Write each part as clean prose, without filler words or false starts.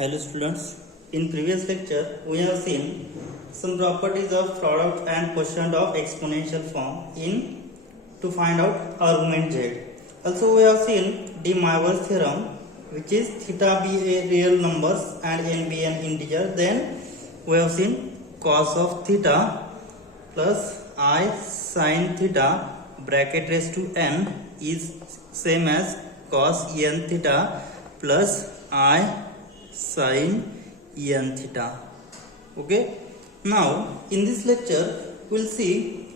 Hello students, in previous lecture we have seen some properties of product and quotient of exponential form in to find out argument z. Also we have seen de Moivre's theorem, which is theta be a real numbers and n be an integer. Then we have seen cos of theta plus I sin theta bracket raised to n is same as cos n theta plus I sin n theta. Okay, now in this lecture we'll see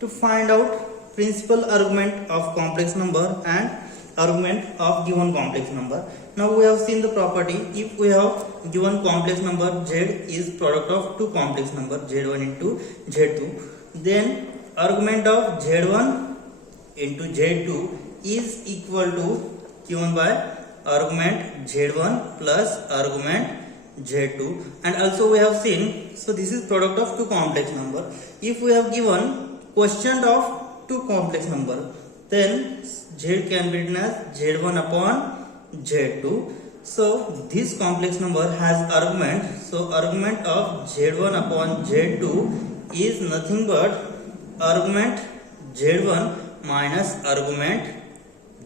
to find out principal argument of complex number and argument of given complex number. Now we have seen the property, if we have given complex number z is product of two complex number z1 into z2, then argument of z1 into z2 is equal to given by argument z1 plus argument z2. And also we have seen, so this is product of two complex number. If we have given quotient of two complex number, then z can be written as z1 upon z2. So this complex number has argument, so argument of z1 upon z2 is nothing but argument z1 minus argument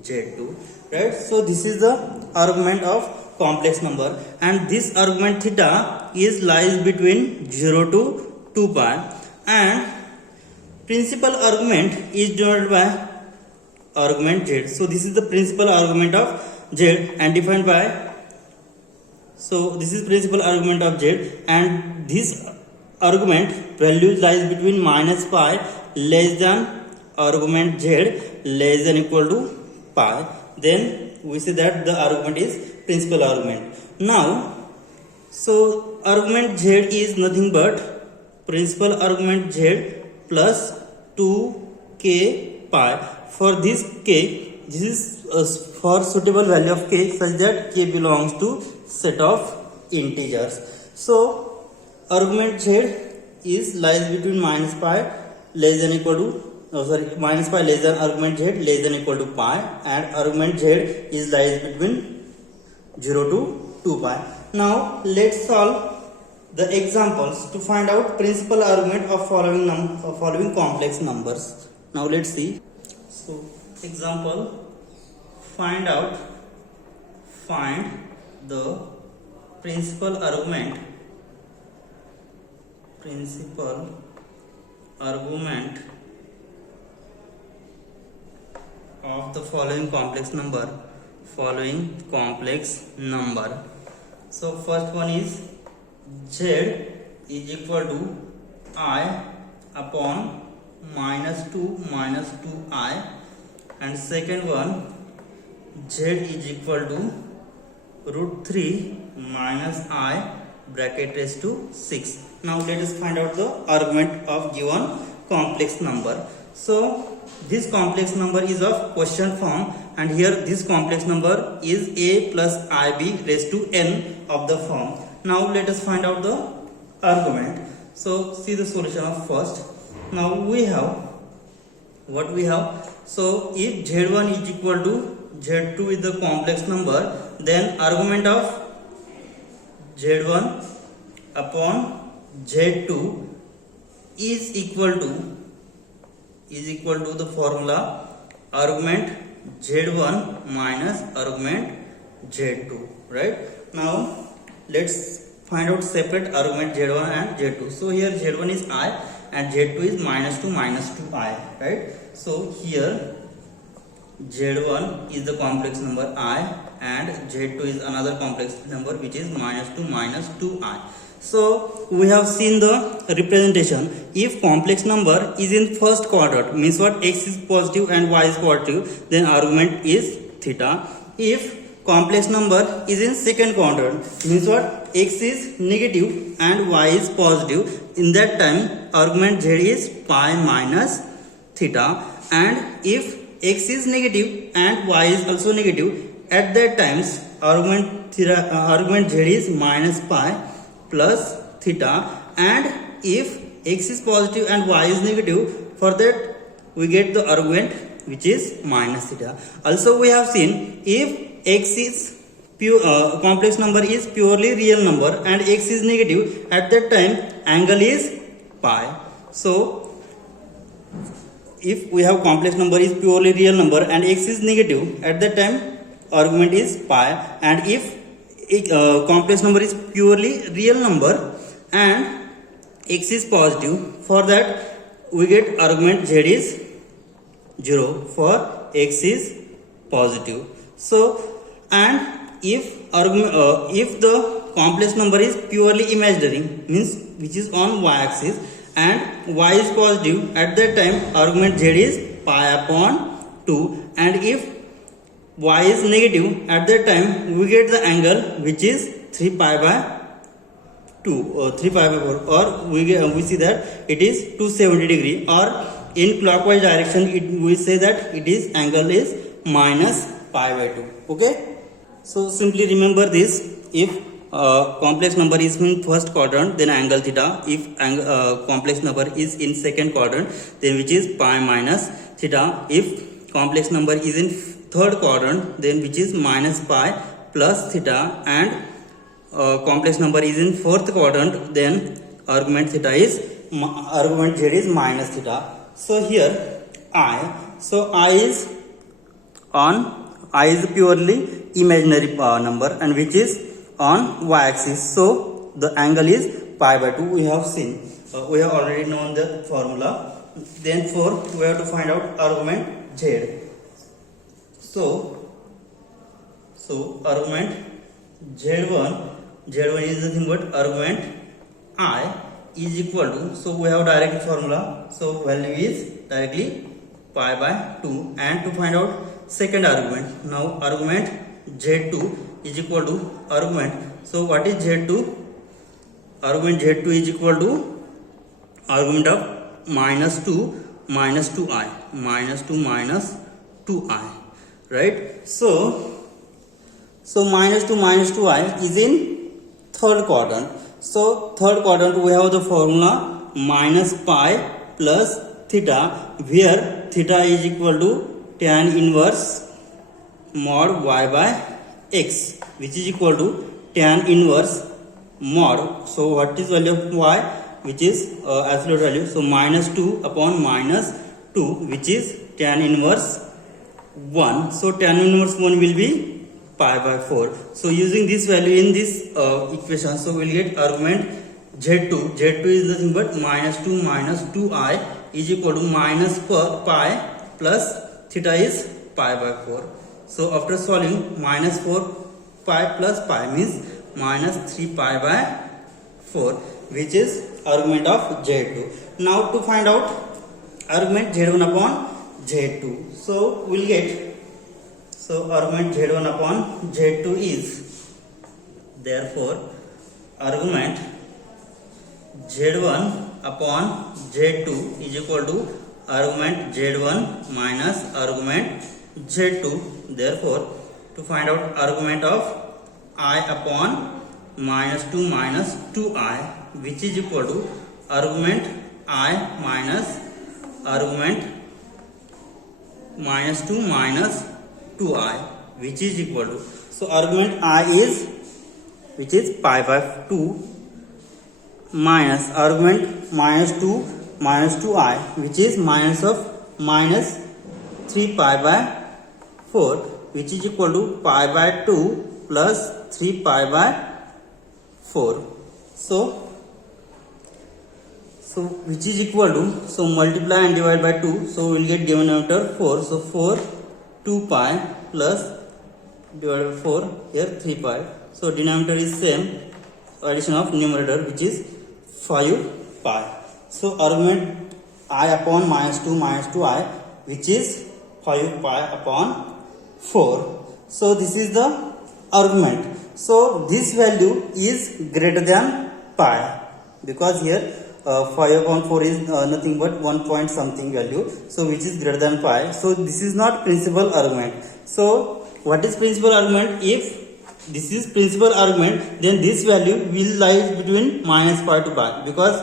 z2, right? So this is the argument of complex number, and this argument theta is lies between 0 to 2 pi, and principal argument is denoted by argument z. So this is the principal argument of z and defined by, so this is principal argument of z, and this argument value lies between minus pi less than argument z less than equal to pi. Then we say that the argument is principal argument. Now, so argument z is nothing but principal argument z plus 2k pi. For this k, this is for suitable value of k such that k belongs to set of integers. So argument z is lies between minus pi less than equal to minus pi less than argument z less than equal to pi, and argument z is lies between 0 to 2 pi. Now let's solve the examples to find out principal argument of following complex numbers. Now let's see. So example, find the principal argument of the following complex number. So first one is z is equal to I upon minus 2i, and second one z is equal to root 3 minus I bracket raised to 6. Now let us find out the argument of given complex number. So this complex number is of quotient form, and here this complex number is a plus ib raised to n of the form. Now let us find out the argument. So see the solution of first. Now we have what we have. So if z1 is equal to z2 is the complex number, then argument of z1 upon z2 is equal to the formula argument z1 minus argument z2, right? Now let's find out separate argument z1 and z2. So here z1 is I and z2 is minus 2i, right? So here z1 is the complex number I and z2 is another complex number which is minus 2i. So we have seen the representation. If complex number is in first quadrant, means what, x is positive and y is positive, then argument is theta. If complex number is in second quadrant, means what, x is negative and y is positive, in that time argument z is pi minus theta. And if x is negative and y is also negative, at that times argument z is minus pi plus theta. And if x is positive and y is negative, for that we get the argument which is minus theta. Also we have seen, if x is complex number is purely real number and x is negative, at that time angle is pi. So if we have complex number is purely real number and x is negative, at that time argument is pi. And if complex number is purely real number and x is positive, for that we get argument z is 0 for x is positive. So and if the complex number is purely imaginary, means which is on y axis, and y is positive, at that time argument z is pi upon 2. And if y is negative, at that time we get the angle which is 3 pi by 2 or 3 pi by 4, or we see that it is 270 degree, or in clockwise direction we say that it is angle is minus pi by 2. Okay. So simply remember this: if complex number is in first quadrant, then angle theta. If complex number is in second quadrant, then which is pi minus theta. If complex number is in third quadrant, then which is minus pi plus theta. And complex number is in fourth quadrant, then argument z is minus theta. So here I is purely imaginary number and which is on y axis, so the angle is pi by 2. We have seen, we have already known the formula. Then we have to find out argument z. So argument z1 is nothing but argument I is equal to, so we have direct formula, so value is directly pi by 2. And to find out second argument, now argument z2 is equal to argument, so what is z2? Argument z2 is equal to argument of minus 2 minus 2i, minus 2 minus 2i, right? So minus 2 minus 2i is in third quadrant. So third quadrant we have the formula minus pi plus theta, where theta is equal to tan inverse mod y by x, which is equal to tan inverse mod. So what is value of y? Which is absolute value. So minus 2 upon minus 2, which is tan inverse 1. So tan inverse 1 will be pi by 4. So using this value in this equation, so we'll get argument z2. z2 is nothing but minus 2 minus 2i is equal to minus pi plus theta is pi by 4. So after solving, minus 4 pi plus pi means minus 3 pi by 4, which is argument of z2. Now to find out argument z1 upon z2, so we'll get, so argument z1 upon z2 is, therefore argument z1 upon z2 is equal to argument z1 minus argument z2. Therefore to find out argument of I upon minus 2 minus 2i, which is equal to argument I minus argument minus 2 minus 2i, which is equal to, so argument I is, which is pi by 2, minus argument minus 2 minus 2i, which is minus of minus 3 pi by 4, which is equal to pi by 2 plus 3 pi by 4. So which is equal to, so multiply and divide by 2, so we will get denominator 4. So 4 2 pi plus divided by 4, here 3 pi. So denominator is same, addition of numerator, which is 5 pi. So argument I upon minus 2 minus 2i, which is 5 pi upon 4. So this is the argument. So this value is greater than pi, because here 5 upon 4 is nothing but 1 point something value, so which is greater than pi. So this is not principal argument. So what is principal argument? If this is principal argument, then this value will lie between minus pi to pi, because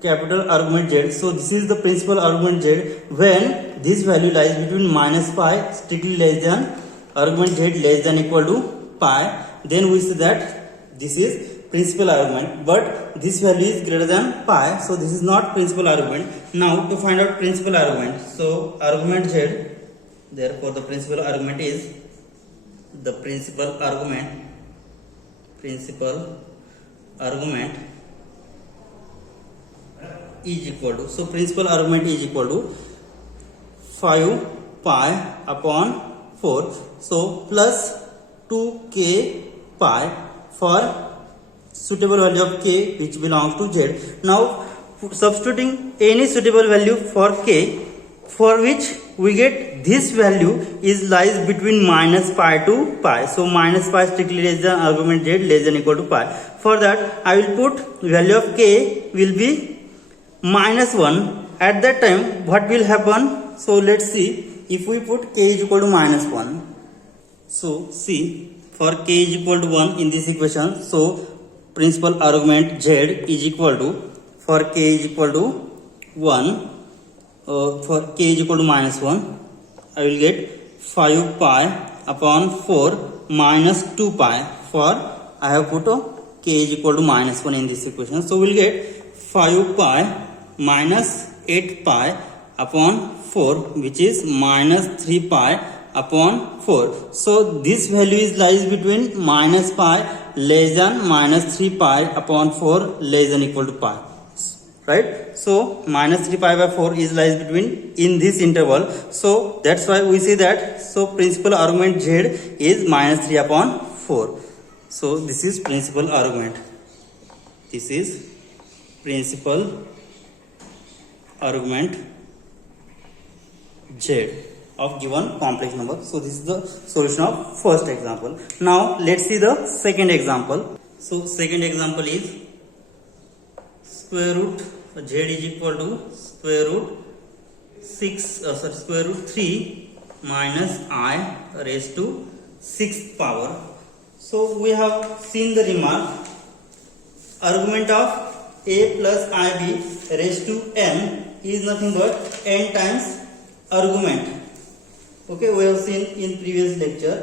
capital argument z. So this is the principal argument z, when this value lies between minus pi strictly less than argument z less than equal to pi, then we see that this is principal argument, but this value is greater than pi, so this is not principal argument. Now to find out principal argument, so argument z, therefore the principal argument is the principal argument is equal to, so principal argument is equal to 5 pi upon 4, so plus 2k pi for suitable value of k which belongs to z. Now substituting any suitable value for k, for which we get this value is lies between minus pi to pi, so minus pi strictly less than argument z less than equal to pi. For that I will put value of k will be minus 1. At that time what will happen, so let's see. If we put k is equal to minus 1, so see, for k is equal to 1 in this equation, so principal argument z is equal to, for k is equal to 1, for k is equal to minus 1, I will get 5 pi upon 4 minus 2 pi, for I have put k is equal to minus 1 in this equation, so we will get 5 pi minus 8 pi upon 4, which is minus 3 pi upon 4. So this value is lies between minus pi less than minus 3 pi upon 4 less than equal to pi, right? So minus 3 pi by 4 is lies between in this interval, so that's why we see that, so principal argument z is minus 3 upon 4. So this is principal argument, this is principal argument z of given complex number. So this is the solution of first example. Now let's see the second example. So second example is square root z is equal to square root 3 minus I raised to 6th power. So we have seen the remark, argument of a plus ib raised to n is nothing but n times argument. Okay, we have seen in previous lecture,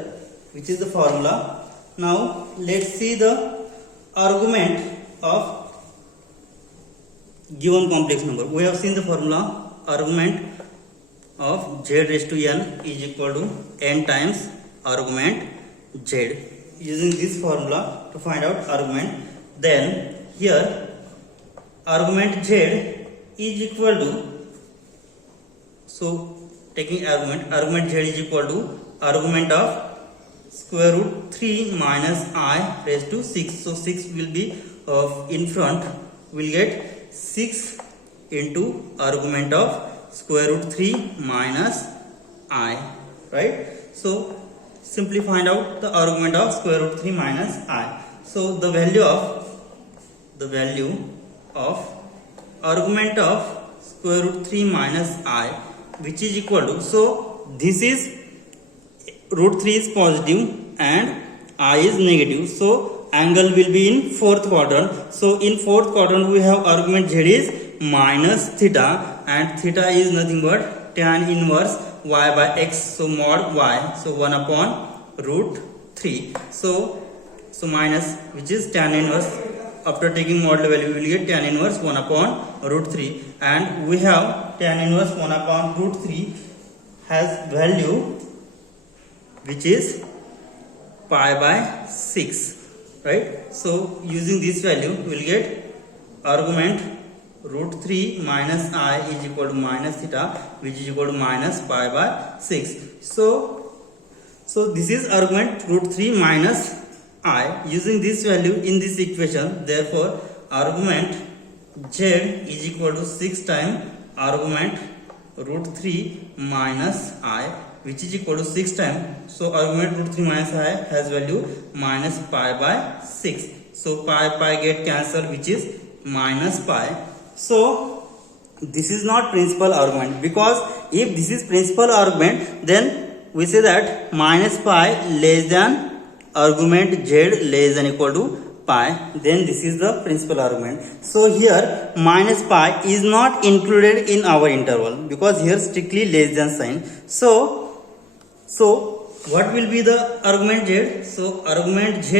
which is the formula. Now let's see the argument of given complex number. We have seen the formula, argument of z raised to n is equal to n times argument z. Using this formula to find out argument, then here argument z is equal to, so taking argument z is equal to argument of square root 3 minus I raised to 6. So 6 will be in front, will get 6 into argument of square root 3 minus I, right? So simply find out the argument of square root 3 minus I. So the value of argument of square root 3 minus I, which is equal to, so this is root 3 is positive and I is negative, so angle will be in fourth quadrant. So in fourth quadrant we have argument z is minus theta, and theta is nothing but tan inverse y by x, so mod y, so 1 upon root 3. So minus, which is tan inverse, after taking modular value we will get tan inverse 1 upon root 3, and we have tan inverse 1 upon root 3 has value which is pi by 6, right? So using this value we will get argument root 3 minus I is equal to minus theta, which is equal to minus pi by 6. So this is argument root 3 minus I. Using this value in this equation, therefore argument z is equal to 6 times argument root 3 minus I, which is equal to 6 times. So argument root 3 minus I has value minus pi by 6. So pi get cancelled, which is minus pi. So this is not principal argument, because if this is principal argument, then we say that minus pi less than argument z less than equal to pi, then this is the principal argument. So here minus pi is not included in our interval, because here strictly less than sign. So what will be the argument z? So argument z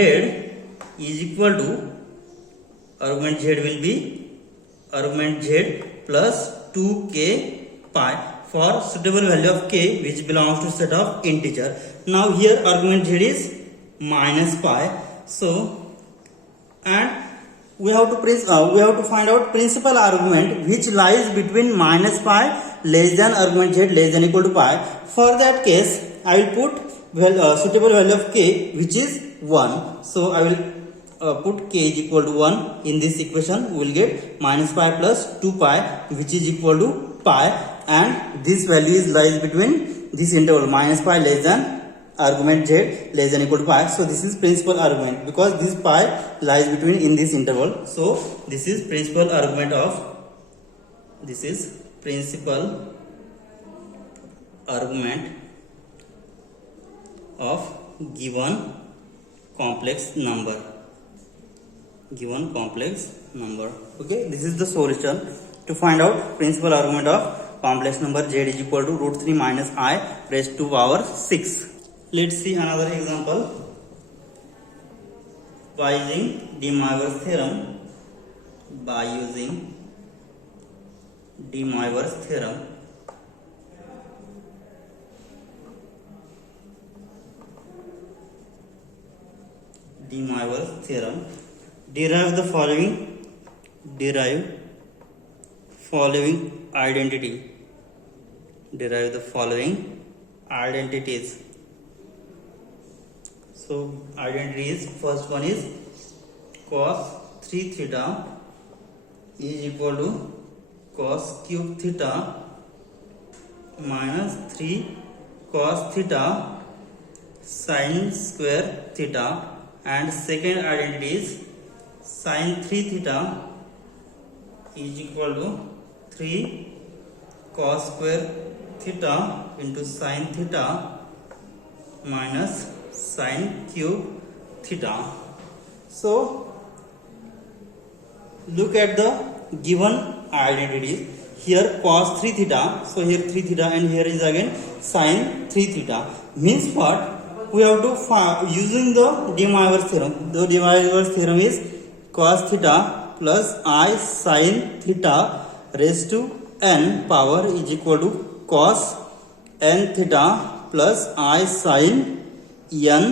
is equal to, argument z will be argument z plus 2k pi for suitable value of k which belongs to set of integer. Now here argument z is minus pi. So and we have to find out principal argument which lies between minus pi less than argument z less than equal to pi. For that case, I will put suitable value of k which is 1. So I will put k is equal to 1 in this equation. We will get minus pi plus 2 pi which is equal to pi, and this value is lies between this interval minus pi less than argument z less than equal to pi. So this is principal argument because this pi lies between in this interval. So this is principal argument of, this is principal argument of given complex number. Okay, this is the solution to find out principal argument of complex number z is equal to root 3 minus I raised to power 6. Let's see another example. By using De Moivre's theorem, derive the following identities. So identities, first one is cos 3 theta is equal to cos cube theta minus 3 cos theta sin square theta, and second identity is sin 3 theta is equal to 3 cos square theta into sin theta minus sin cube theta. So look at the given identities. Here cos 3 theta, so here 3 theta and here is again sin 3 theta. Means what? We have to using the De Moivre's theorem. The De Moivre's theorem is cos theta plus I sin theta raised to n power is equal to cos n theta plus I sin n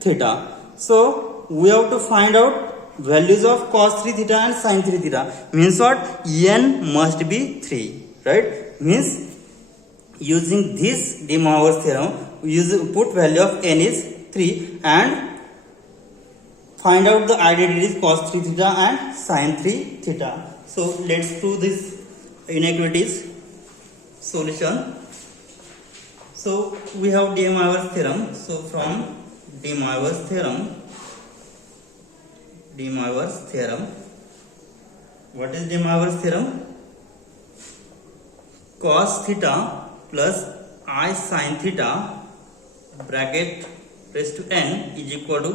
theta. So we have to find out values of cos 3 theta and sin 3 theta. Means what? N must be 3, right? Means using this De Moivre's theorem, put value of n is 3 and find out the identities cos 3 theta and sin 3 theta. So let's prove this inequalities solution. So we have De Moivre's theorem. So from De Moivre's theorem, what is De Moivre's theorem? Cos theta plus I sin theta bracket raised to n is equal to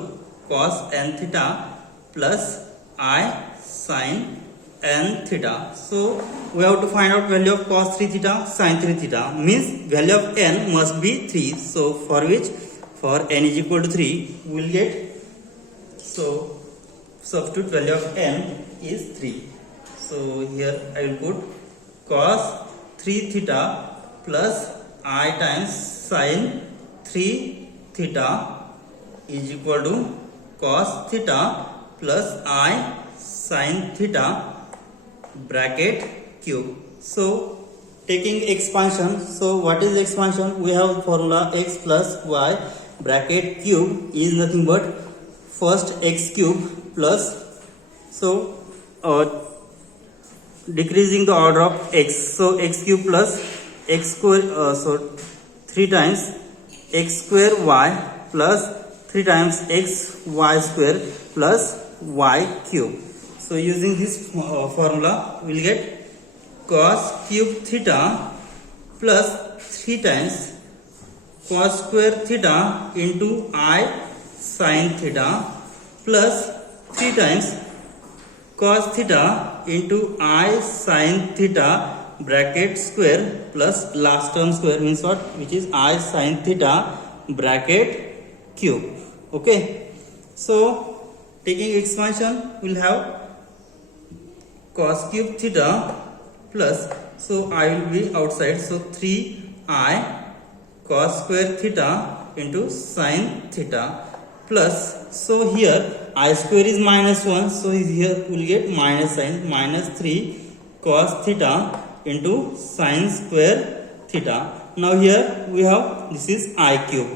cos n theta plus I sin n theta. So we have to find out value of cos 3 theta, sin 3 theta. Means value of n must be 3. So for n is equal to 3, we will get, so substitute value of n is 3. So here I will put cos 3 theta plus I times sin 3 theta is equal to cos theta plus I sin theta bracket cube. So taking expansion, so what is expansion? We have formula x plus y bracket cube is nothing but first x cube plus, so decreasing the order of x, so x cube plus x square, so 3 times x square y plus 3 times x y square plus y cube. So using this formula we will get cos cube theta plus 3 times cos square theta into I sin theta plus 3 times cos theta into I sin theta bracket square plus last term square, means what, which is I sin theta bracket cube. Okay, so taking expansion we'll have cos cube theta plus, so I will be outside, so 3i cos square theta into sin theta plus, so here I square is minus 1, so here we will get minus sign, minus 3 cos theta into sin square theta. Now here we have, this is I cube,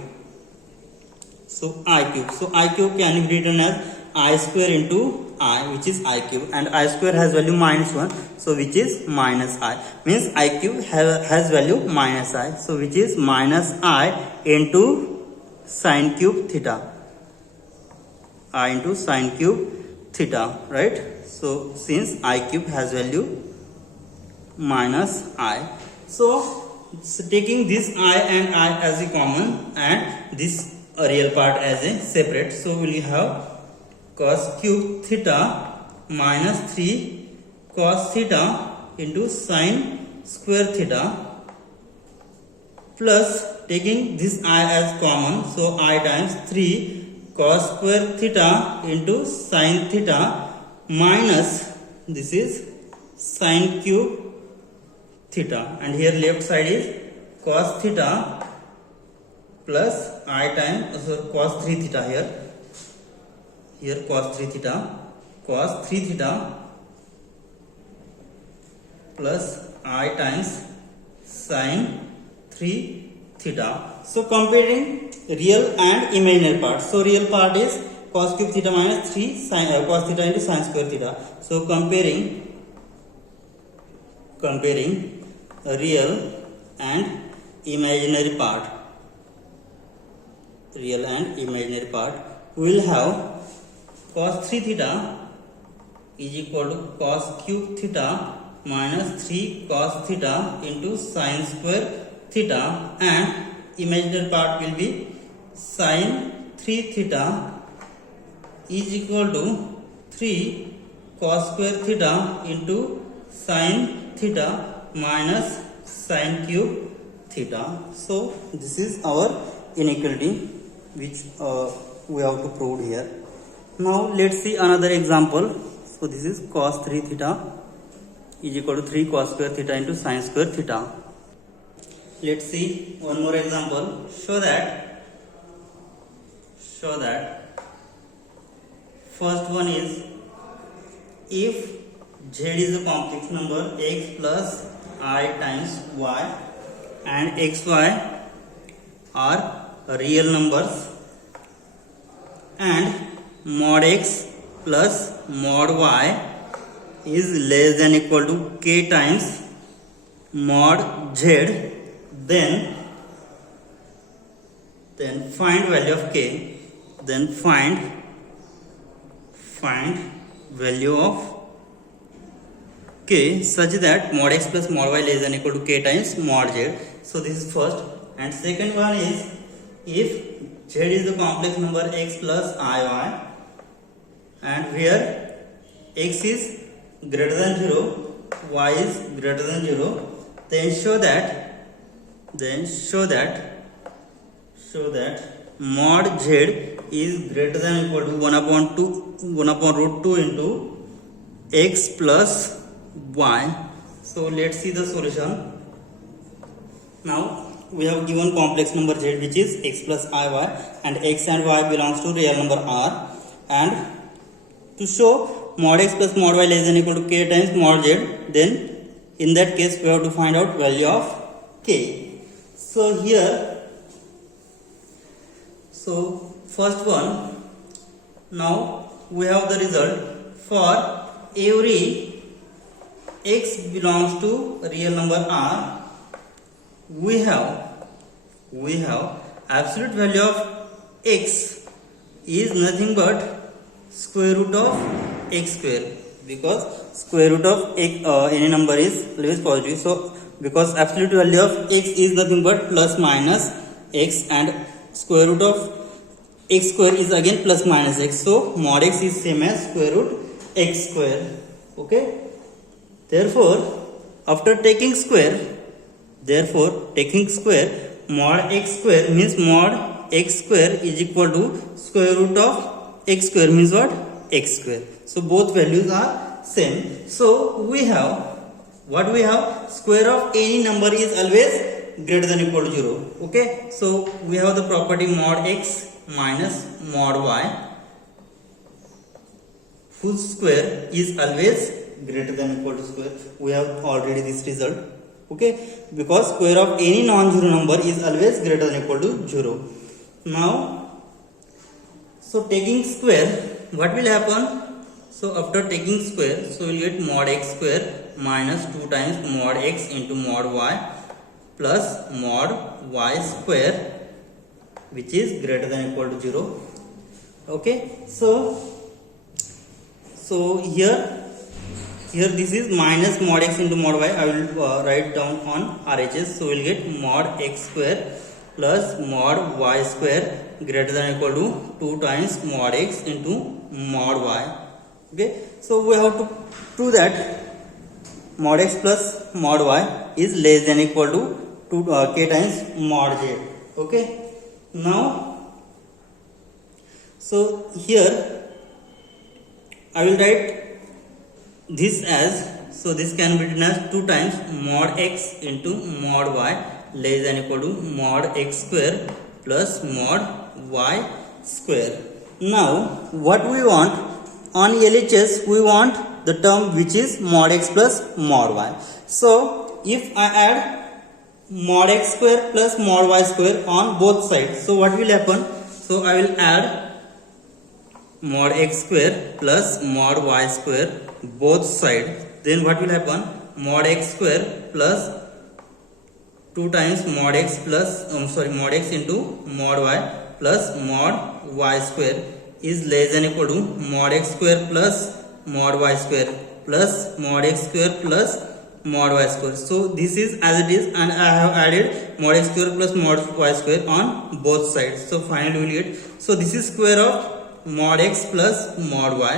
so I cube, so I cube can be written as I square into I, which is I cube, and I square has value minus 1, so which is minus I, means I cube has value minus I, so which is minus I into sin cube theta, I into sin cube theta, right? So since I cube has value minus I, so taking this I and I as a common and this real part as a separate, so we have cos cube theta minus 3 cos theta into sin square theta plus, taking this I as common, so I times 3 cos square theta into sin theta minus, this is sin cube theta, and here left side is cos theta plus I times, so cos 3 theta here cos 3 theta, cos 3 theta plus I times sin 3 theta. So comparing real and imaginary part, so real part is cos cube theta minus 3 sin cos theta into sin square theta. So comparing real and imaginary part, we will have cos 3 theta is equal to cos cube theta minus 3 cos theta into sin square theta, and imaginary part will be sin 3 theta is equal to 3 cos square theta into sin theta minus sin cube theta. So this is our inequality which we have to prove here. Now let's see another example. So this is cos 3 theta is equal to 3 cos square theta into sin square theta. Let's see one more example. Show that first one is, if z is a complex number x plus I times y and xy are real numbers, and mod x plus mod y is less than equal to k times mod z, then find value of k, then find value of k such that mod x plus mod y less than equal to k times mod z. So this is first, and second one is, if z is the complex number x plus iy and where x is greater than 0, y is greater than 0, then show that mod z is greater than equal to 1 upon root 2 into x plus y. So let's see the solution. Now we have given complex number z which is x plus iy, and x and y belongs to real number r, and to show mod x plus mod y less than equal to k times mod z, then in that case we have to find out value of k. So here, so first one, now we have the result for every x belongs to real number r, we have absolute value of x is nothing but square root of x square, because square root of x, any number is always positive. So because absolute value of x is nothing but plus minus x, and square root of x square is again plus minus x, so mod x is same as square root x square. Okay, therefore after taking square, mod x square means mod x square is equal to square root of x square, means what? X square. So both values are same. So we have what we have, square of any number is always greater than or equal to 0. Okay, so we have the property mod x minus mod y whose square is always greater than or equal to square. We have already this result. Okay, because square of any non-zero number is always greater than or equal to 0. Now, so taking square, what will happen? So after taking square, so we'll get mod x square minus 2 times mod x into mod y plus mod y square, which is greater than or equal to 0. Okay, so here this is minus mod x into mod y. I will write down on RHS. So we'll get mod x square plus mod y square greater than or equal to 2 times mod x into mod y. Okay, so we have to prove that mod x plus mod y is less than or equal to 2 k times mod z. Okay, now so here I will write this as, so this can be written as 2 times mod x into mod y less than or equal to mod x square plus mod y square. Now what we want on LHS, we want the term which is mod x plus mod y. So if I add mod x square plus mod y square on both sides, so what will happen? So I will add mod x square plus mod y square both sides. Then what will happen? Mod x square plus 2 times mod x plus mod x into mod y plus mod y square is less than or equal to mod x square plus mod y square plus mod x square plus mod y square. So this is as it is, and I have added mod x square plus mod y square on both sides. So finally we will get, so this is square of mod x plus mod y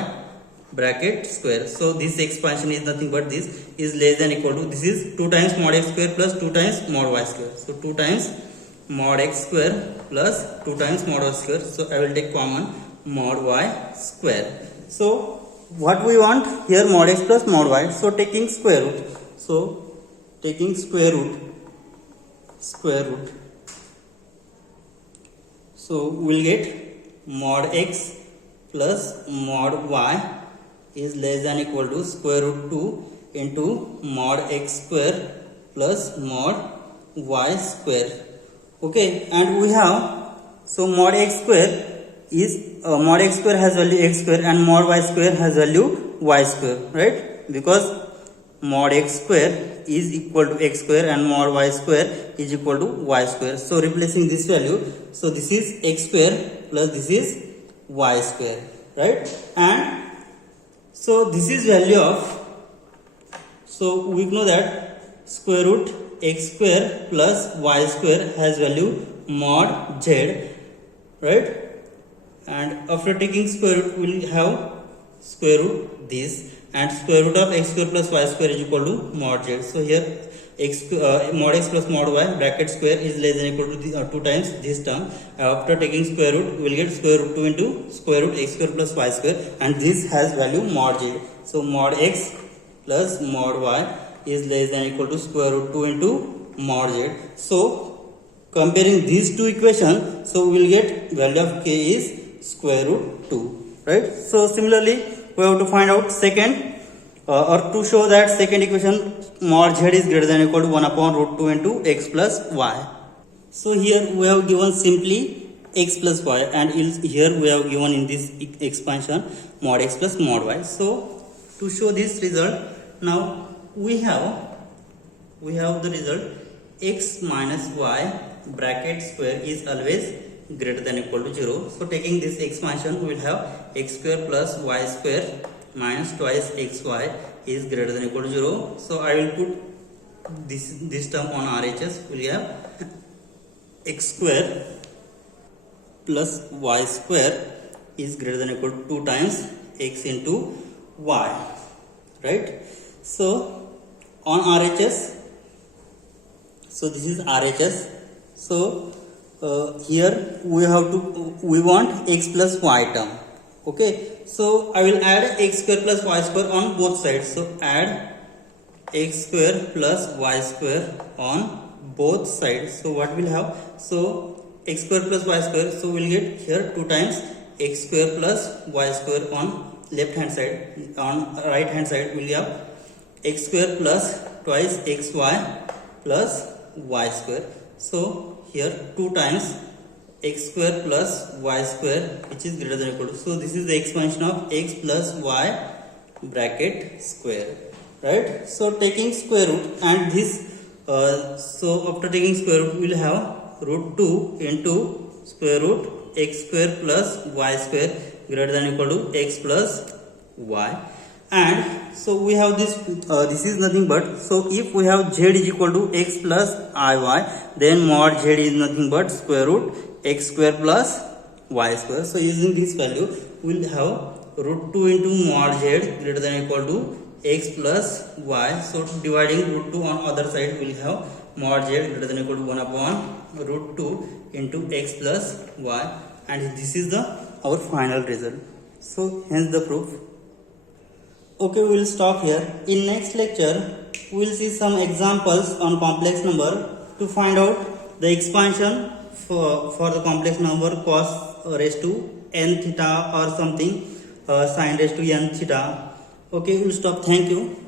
bracket square. So this expansion is nothing but this is less than or equal to, this is 2 times mod x square plus 2 times mod y square. So 2 times mod x square plus 2 times mod y square. So I will take common mod y square. So what we want here, mod x plus mod y. So taking square root, so taking square root, so we'll get mod x plus mod y is less than or equal to square root 2 into mod x square plus mod y square. Okay, and we have, so mod x square is mod x square has value x square and mod y square has value y square, right? Because mod x square is equal to x square and mod y square is equal to y square. So replacing this value, so this is x square plus this is y square, right? And so this is value of, so we know that square root x square plus y square has value mod z, right? And after taking square root, we will have square root this, and square root of x square plus y square is equal to mod z. So here mod x plus mod y bracket square is less than or equal to 2 times this term. After taking square root, we will get square root 2 into square root x square plus y square, and this has value mod z. So mod x plus mod y is less than or equal to square root 2 into mod z. So comparing these two equations, so we will get value of k is square root 2, right? So similarly we have to find out second, or to show that second equation, mod z is greater than or equal to 1 upon root 2 into x plus y. So here we have given simply x plus y, and here we have given in this expansion mod x plus mod y. So to show this result, now we have the result x minus y bracket square is always greater than or equal to 0. So taking this expansion, we will have x square plus y square minus twice xy is greater than or equal to 0. So I will put this term on RHS. We will have x square plus y square is greater than or equal to 2 times x into y, right? So on RHS, so this is RHS. So here we want x plus y term. Okay, so I will add x square plus y square on both sides. So add x square plus y square on both sides. So what we'll have, so x square plus y square, so we'll get here 2 times x square plus y square on left hand side. On right hand side we'll have x square plus twice xy plus y square. So here 2 times x square plus y square, which is greater than or equal to, so this is the expansion of x plus y bracket square, right? So taking square root and this, so after taking square root we will have root 2 into square root x square plus y square greater than or equal to x plus y. And so we have this, this is nothing but, so if we have z is equal to x plus iy, then mod z is nothing but square root x square plus y square. So using this value we will have root 2 into mod z greater than or equal to x plus y. So dividing root 2 on other side we will have mod z greater than or equal to 1 upon root 2 into x plus y, and this is the our final result. So hence the proof. Okay, we will stop here. In next lecture we will see some examples on complex number to find out the expansion for the complex number cos raised to n theta or something, sin raised to n theta. Okay, we will stop. Thank you.